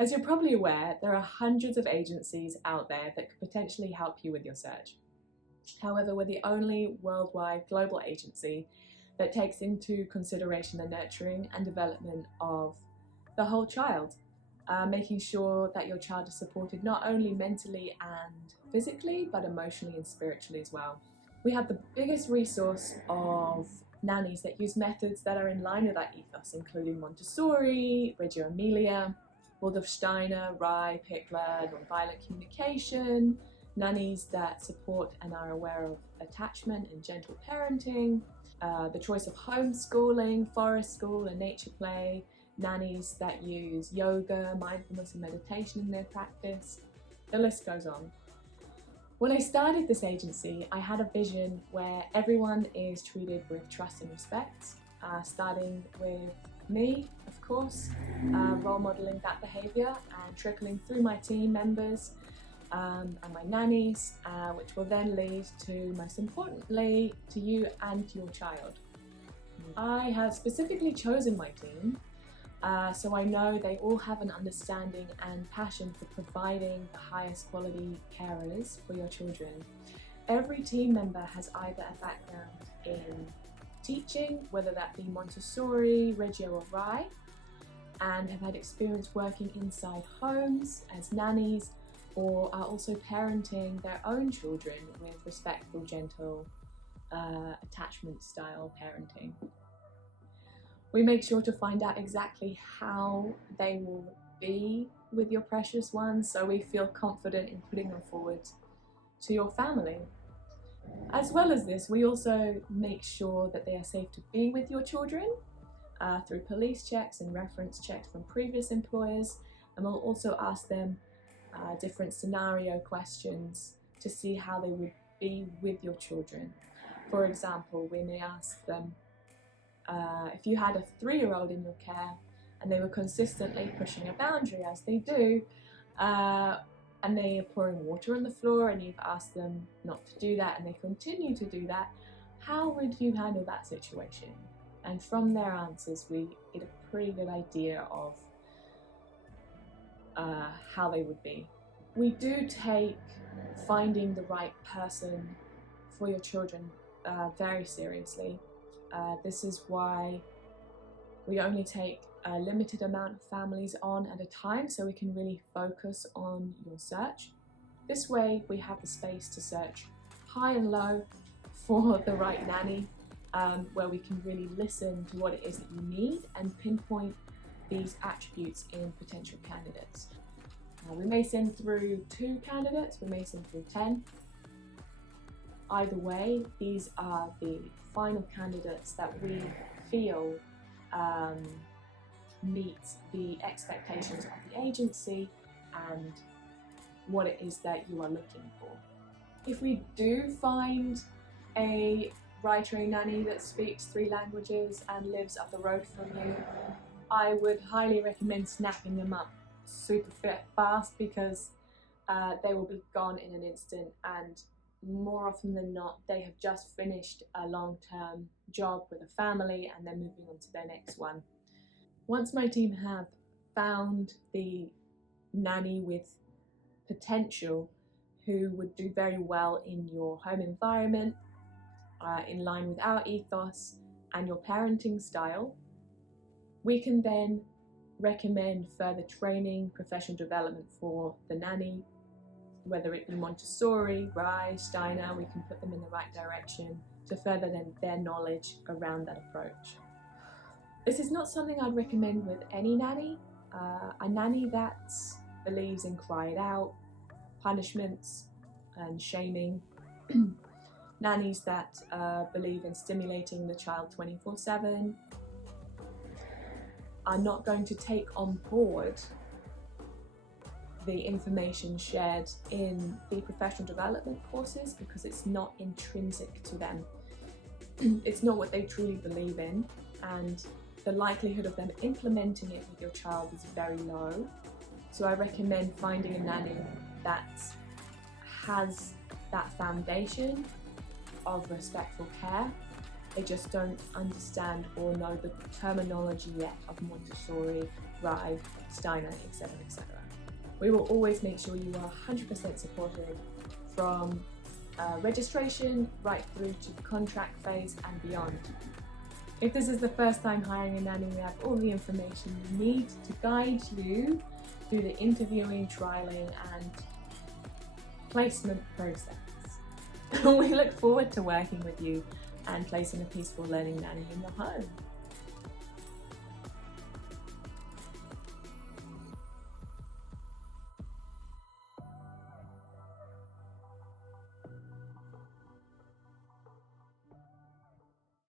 As you're probably aware, there are hundreds of agencies out there that could potentially help you with your search. However, we're the only worldwide global agency that takes into consideration the nurturing and development of the whole child, making sure that your child is supported not only mentally and physically, but emotionally and spiritually as well. We have the biggest resource of nannies that use methods that are in line with our ethos, including Montessori, Reggio Emilia, Waldorf Steiner, Rye, Pickler, nonviolent communication, nannies that support and are aware of attachment and gentle parenting, the choice of homeschooling, forest school and nature play, nannies that use yoga, mindfulness and meditation in their practice. The list goes on. When I started this agency, I had a vision where everyone is treated with trust and respect, starting with me, of course, role modelling that behaviour and trickling through my team members and my nannies, which will then lead to, most importantly, to you and your child. I have specifically chosen my team so I know they all have an understanding and passion for providing the highest quality carers for your children. Every team member has either a background in teaching, whether that be Montessori, Reggio or Rye, and have had experience working inside homes as nannies, or are also parenting their own children with respectful, gentle, attachment style parenting. We make sure to find out exactly how they will be with your precious ones, so we feel confident in putting them forward to your family. As well as this, we also make sure that they are safe to be with your children through police checks and reference checks from previous employers, and we'll also ask them different scenario questions to see how they would be with your children. For example, we may ask them, if you had a 3-year-old in your care and they were consistently pushing a boundary, as they do, and they are pouring water on the floor and you've asked them not to do that and they continue to do that, how would you handle that situation? And from their answers we get a pretty good idea of how they would be. We do take finding the right person for your children very seriously. This is why we only take a limited amount of families on at a time, so we can really focus on your search. This way we have the space to search high and low for the right nanny, where we can really listen to what it is that you need and pinpoint these attributes in potential candidates. We may send through 2 candidates, we may send through 10. Either way, these are the final candidates that we feel meet the expectations of the agency and what it is that you are looking for. If we do find a right-trained nanny that speaks 3 languages and lives up the road from you, I would highly recommend snapping them up super fast, because they will be gone in an instant, and more often than not they have just finished a long-term job with a family and they're moving on to their next one. Once my team have found the nanny with potential who would do very well in your home environment, in line with our ethos and your parenting style, we can then recommend further training, professional development for the nanny, whether it be Montessori, Rye, Steiner. We can put them in the right direction to further their knowledge around that approach. This is not something I'd recommend with any nanny. A nanny that believes in cry it out, punishments and shaming, nannies that believe in stimulating the child 24/7, are not going to take on board the information shared in the professional development courses, because it's not intrinsic to them. It's not what they truly believe in, and the likelihood of them implementing it with your child is very low. So I recommend finding a nanny that has that foundation of respectful care. They just don't understand or know the terminology yet of Montessori Rive, Steiner, etc. etc. We will always make sure you are 100% supported from registration right through to the contract phase and beyond. If this is the first time hiring a nanny, we have all the information you need to guide you through the interviewing, trialing and placement process. We look forward to working with you and placing a peaceful learning nanny in your home.